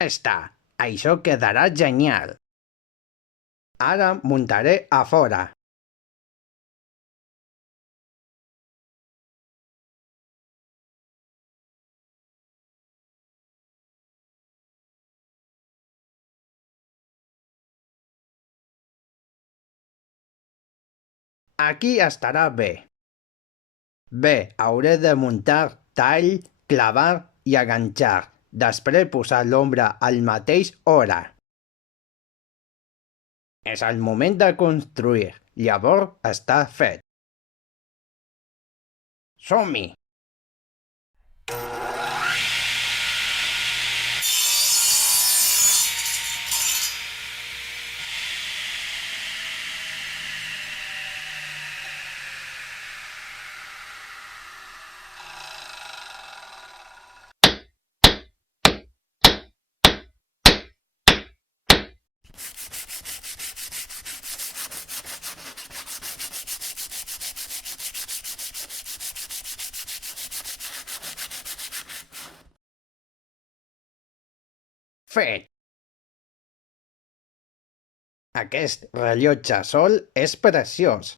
Està, això quedarà genial. Ara muntaré a fora. Aquí estarà bé. Bé, hauré de muntar, tall, clavar i aganxar. Després posar l'ombra al mateix hora. És el moment de construir. Llavors està fet. Som-hi! Fet! Aquest rellotge sol és preciós.